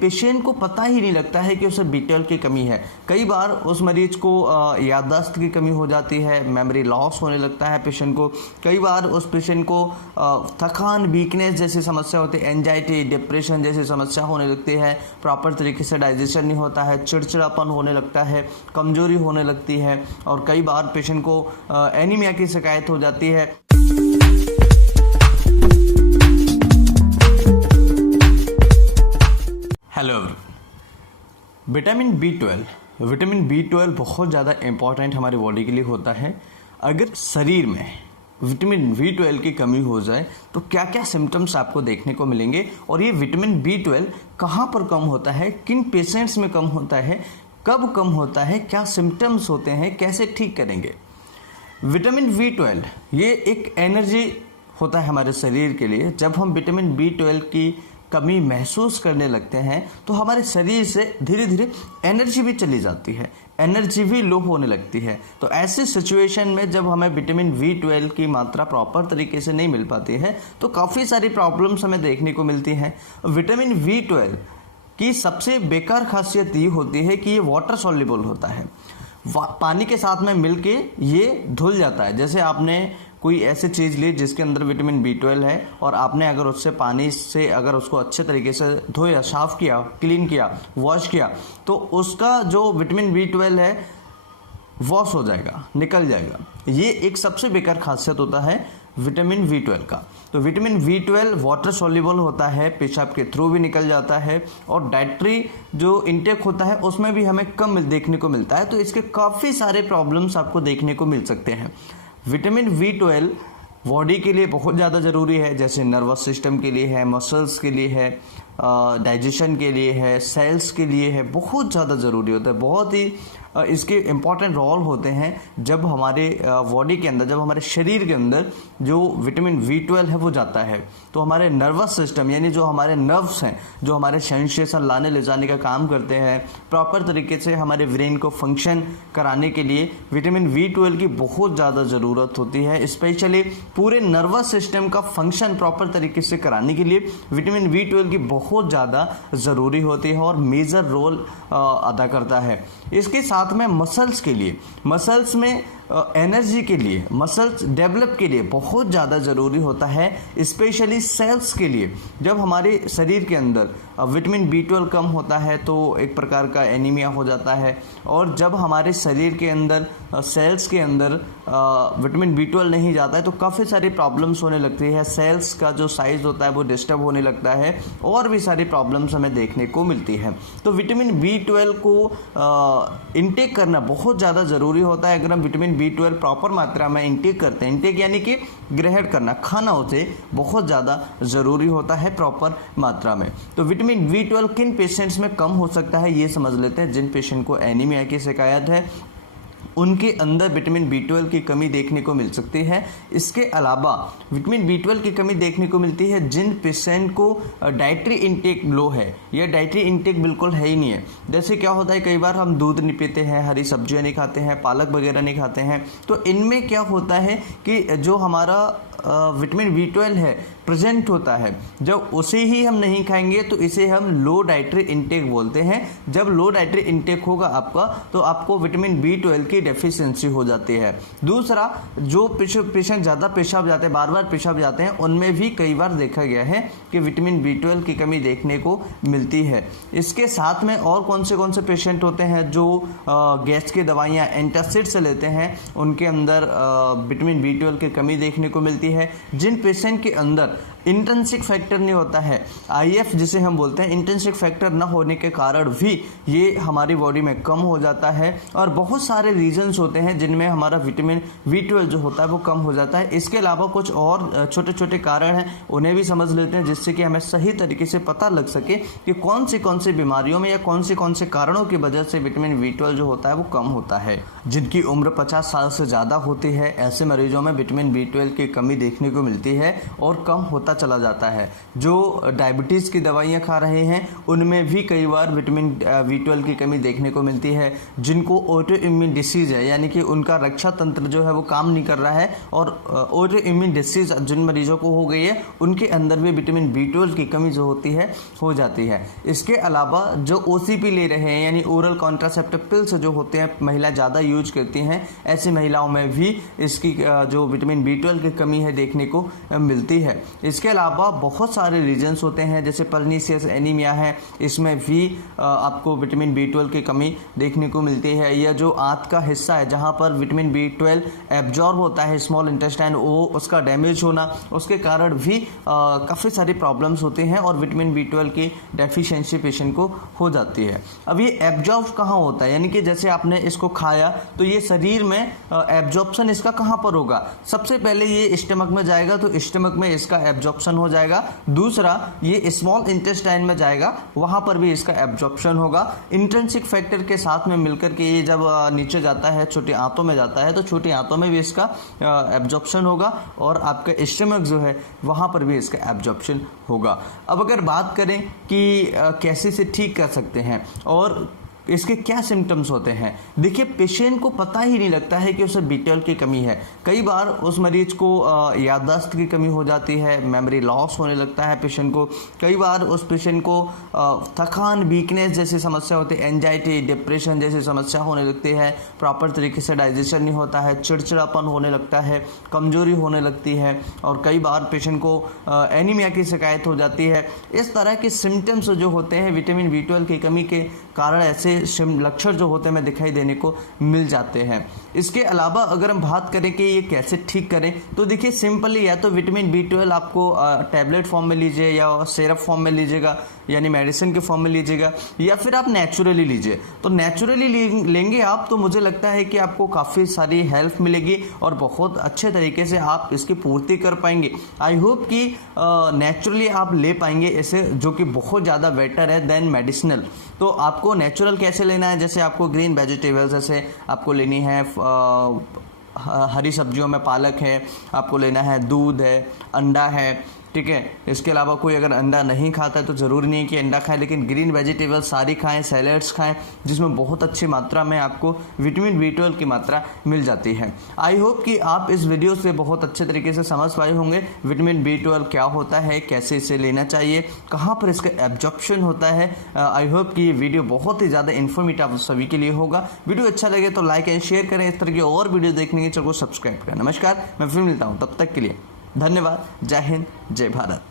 Patient को पता ही नहीं लगता है कि उसे B12 की कमी है। कई बार उस मरीज को याददाश्त की कमी हो जाती है, मेमोरी लॉस होने लगता है पेशेंट को। कई बार उस पेशेंट को थकान, वीकनेस जैसी समस्या होती है, एंजाइटी, डिप्रेशन जैसी समस्या होने लगती है, प्रॉपर तरीके से डाइजेशन नहीं होता है, चिड़चिड़ापन होने लगता है, कमजोरी होने लगती है और कई बार पेशेंट को एनीमिया की शिकायत हो जाती है। हेलो, विटामिन बी12 बहुत ज़्यादा इम्पॉर्टेंट हमारी बॉडी के लिए होता है। अगर शरीर में विटामिन बी12 की कमी हो जाए तो क्या क्या सिम्टम्स आपको देखने को मिलेंगे और ये विटामिन बी12 कहाँ पर कम होता है, किन पेशेंट्स में कम होता है, कब कम होता है, क्या सिम्टम्स होते हैं, कैसे ठीक करेंगे। विटामिन बी12 ये एक एनर्जी होता है हमारे शरीर के लिए। जब हम विटामिन बी12 की कमी महसूस करने लगते हैं तो हमारे शरीर से धीरे धीरे एनर्जी भी चली जाती है, एनर्जी भी लो होने लगती है। तो ऐसे सिचुएशन में जब हमें विटामिन बी12 की मात्रा प्रॉपर तरीके से नहीं मिल पाती है तो काफ़ी सारी प्रॉब्लम्स हमें देखने को मिलती हैं। विटामिन बी12 की सबसे बेकार खासियत ये होती है कि ये वाटर सॉल्युबल होता है, पानी के साथ में मिलके ये धुल जाता है। जैसे आपने कोई ऐसी चीज़ ली जिसके अंदर विटामिन बी12 है और आपने अगर उससे पानी से अगर उसको अच्छे तरीके से धोया, साफ़ किया, क्लीन किया, वॉश किया तो उसका जो विटामिन बी12 है वॉश हो जाएगा, निकल जाएगा। ये एक सबसे बेकार खासियत होता है विटामिन बी12 का। तो विटामिन बी12 वाटर सॉल्युबल होता है, पेशाब के थ्रू भी निकल जाता है और डाइटरी जो इंटेक होता है उसमें भी हमें कम देखने को मिलता है। तो इसके काफ़ी सारे प्रॉब्लम्स आपको देखने को मिल सकते हैं। विटामिन बी12 बॉडी के लिए बहुत ज़्यादा ज़रूरी है, जैसे नर्वस सिस्टम के लिए है, मसल्स के लिए है, डाइजेशन के लिए है, सेल्स के लिए है, बहुत ज़्यादा ज़रूरी होता है। बहुत ही इसके इम्पॉर्टेंट रोल होते हैं जब हमारे बॉडी के अंदर, जब हमारे शरीर के अंदर जो विटामिन बी12 है वो जाता है तो हमारे नर्वस सिस्टम यानी जो हमारे नर्व्स हैं, जो हमारे सेंसेशन लाने ले जाने का काम करते हैं, प्रॉपर तरीके से हमारे ब्रेन को फंक्शन कराने के लिए विटामिन बी12 की बहुत ज़्यादा ज़रूरत होती है। स्पेशली पूरे नर्वस सिस्टम का फंक्शन प्रॉपर तरीके से कराने के लिए विटामिन बी12 की बहुत ज़्यादा ज़रूरी होती है और मेजर रोल अदा करता है। इसके साथ में मसल्स के लिए, मसल्स में एनर्जी के लिए, मसल्स डेवलप के लिए बहुत ज़्यादा ज़रूरी होता है। स्पेशली सेल्स के लिए जब हमारे शरीर के अंदर विटामिन बी12 कम होता है तो एक प्रकार का एनीमिया हो जाता है और जब हमारे शरीर के अंदर सेल्स के अंदर विटामिन बी12 नहीं जाता है तो काफ़ी सारी प्रॉब्लम्स होने लगती है। सेल्स का जो साइज़ होता है वो डिस्टर्ब होने लगता है और भी सारी प्रॉब्लम्स हमें देखने को मिलती है। तो विटामिन बी12 को इंटेक करना बहुत ज़्यादा ज़रूरी होता है। अगर हम विटामिन बी12 प्रॉपर मात्रा में इंटेक करते हैं, इंटेक यानी कि ग्रहण करना, खाना उसे बहुत ज़्यादा ज़रूरी होता है प्रॉपर मात्रा में। तो विटामिन बी12 किन पेशेंट्स में कम हो सकता है ये समझ लेते हैं। जिन पेशेंट को एनीमिया की शिकायत है उनके अंदर विटामिन बी12 की कमी देखने को मिल सकती है। इसके अलावा विटामिन बी12 की कमी देखने को मिलती है जिन पेशेंट को डाइटरी इंटेक लो है या डाइटरी इंटेक बिल्कुल है ही नहीं है। जैसे क्या होता है, कई बार हम दूध नहीं पीते हैं, हरी सब्जियां नहीं खाते हैं, पालक वगैरह नहीं खाते हैं, तो इनमें क्या होता है कि जो हमारा विटामिन बी12 है प्रेजेंट होता है, जब उसे ही हम नहीं खाएंगे तो इसे हम लो डाइटरी इंटेक बोलते हैं। जब लो डाइटरी इंटेक होगा आपका तो आपको विटामिन बी12 की डेफिशिएंसी हो जाती है। दूसरा, जो पेशेंट ज़्यादा पेशाब जाते हैं, बार बार पेशाब जाते हैं, उनमें भी कई बार देखा गया है कि विटामिन बी12 की कमी देखने को मिलती है। इसके साथ में और कौन से पेशेंट होते हैं जो गैस की दवाइयाँ एंटासिड से लेते हैं, उनके अंदर विटामिन बी12 की कमी देखने को मिलती है। जिन पेशेंट के अंदर इंट्रिंसिक फैक्टर नहीं होता है, IF जिसे हम बोलते हैं, इंट्रिंसिक फैक्टर न होने के कारण भी ये हमारी बॉडी में कम हो जाता है और बहुत सारे रीजंस होते हैं जिनमें हमारा विटामिन बी12 जो होता है वो कम हो जाता है। इसके अलावा कुछ और छोटे छोटे कारण हैं, उन्हें भी समझ लेते हैं जिससे कि हमें सही तरीके से पता लग सके कि कौन सी बीमारियों में या कौन से कारणों की वजह से विटामिन बी12 जो होता है वो कम होता है। जिनकी उम्र 50 साल से ज़्यादा होती है ऐसे मरीजों में विटामिन बी12 की कमी देखने को मिलती है और कम होता होता चला जाता है। जो डायबिटीज़ की दवाइयाँ खा रहे हैं उनमें भी कई बार विटामिन B12 की कमी देखने को मिलती है। जिनको ऑटो इम्यून डिसीज़ है, यानी कि उनका रक्षा तंत्र जो है वो काम नहीं कर रहा है और ऑटो इम्यून डिसीज़ जिन मरीजों को हो गई है उनके अंदर भी विटामिन B12 की कमी जो होती है हो जाती है। इसके अलावा जो OCP ले रहे हैं, यानी ओरल कॉन्ट्रासेप्टिव पिल्स जो होते हैं महिला ज़्यादा यूज करती हैं, ऐसी महिलाओं में भी इसकी जो विटामिन B12 की कमी है देखने को मिलती है। इसके अलावा बहुत सारे रीजन्स होते हैं, जैसे पर्नीशियस एनीमिया है, इसमें भी आपको विटामिन B12 की कमी देखने को मिलती है। यह जो आंत का हिस्सा है जहां पर विटामिन B12 एब्जॉर्ब होता है स्मॉल इंटेस्टाइन, वो उसका डैमेज होना, उसके कारण भी काफ़ी सारी प्रॉब्लम्स होती हैं और विटामिन B12 की डेफिशिएंसी पेशेंट को हो जाती है। अब ये एब्जॉर्ब कहाँ होता है, यानी कि जैसे आपने इसको खाया तो ये शरीर में एब्जॉर्प्शन इसका कहाँ पर होगा? सबसे पहले ये स्टमक में जाएगा तो स्टमक में इसका एब्जॉर्प्शन हो जाएगा। दूसरा, ये स्मॉल इंटेस्टाइन में जाएगा, वहाँ पर भी इसका एब्जॉर्प्शन होगा। इंट्रिंसिक फैक्टर के साथ में मिलकर के ये जब नीचे जाता है, छोटी आंतों में जाता है, तो छोटी आंतों में भी इसका एब्जॉर्प्शन होगा और आपका स्टमक जो है वहाँ पर भी इसका एब्जॉर्प्शन होगा। अब अगर बात करें कि कैसे से ठीक कर सकते हैं और इसके क्या सिम्टम्स होते हैं, देखिए पेशेंट को पता ही नहीं लगता है कि उसे B12 की कमी है। कई बार उस मरीज को याददाश्त की कमी हो जाती है, मेमोरी लॉस होने लगता है पेशेंट को। कई बार उस पेशेंट को थकान, वीकनेस जैसी समस्या होती है, एंजाइटी, डिप्रेशन जैसी समस्या होने लगती है, प्रॉपर तरीके से डाइजेशन नहीं होता है, चिड़चिड़ापन होने लगता है, कमजोरी होने लगती है और कई बार पेशेंट को एनीमिया की शिकायत हो जाती है। इस तरह के सिम्टम्स जो होते हैं विटामिन B12 की कमी के कारण ऐसे लक्षण जो होते हैं में दिखाई देने को मिल जाते हैं। इसके अलावा अगर हम बात करें कि ये कैसे ठीक करें, तो देखिए सिंपली या तो विटामिन B12 आपको टैबलेट फॉर्म में लीजिए या सिरप फॉर्म में लीजिएगा, यानी मेडिसिन के फॉर्म में लीजिएगा, या फिर आप नेचुरली लीजिए। तो नेचुरली लेंगे आप तो मुझे लगता है कि आपको काफ़ी सारी हेल्प मिलेगी और बहुत अच्छे तरीके से आप इसकी पूर्ति कर पाएंगे। आई होप कि नेचुरली आप ले पाएंगे इसे, जो कि बहुत ज़्यादा बेटर है देन मेडिसिनल। तो आपको नेचुरल कैसे लेना है, जैसे आपको ग्रीन वेजिटेबल्स जैसे आपको लेनी है, हरी सब्जियों में पालक है, आपको लेना है, दूध है, अंडा है, ठीक है। इसके अलावा कोई अगर अंडा नहीं खाता है तो ज़रूरी नहीं है कि अंडा खाएं, लेकिन ग्रीन वेजिटेबल सारी खाएं, सैलेड्स खाएं, जिसमें बहुत अच्छी मात्रा में आपको विटामिन B12 की मात्रा मिल जाती है। आई होप कि आप इस वीडियो से बहुत अच्छे तरीके से समझ पाए होंगे विटामिन B12 क्या होता है, कैसे इसे लेना चाहिए, कहाँ पर इसका एब्जॉर्प्शन होता है। आई होप कि ये वीडियो बहुत ही ज़्यादा इन्फॉर्मेटिव आप सभी के लिए होगा। वीडियो अच्छा लगे तो लाइक एंड शेयर करें। इस तरह की और वीडियो देखने के चैनल को सब्सक्राइब करें। नमस्कार, मैं फिर मिलता हूँ, तब तक के लिए धन्यवाद। जय हिंद, जय भारत।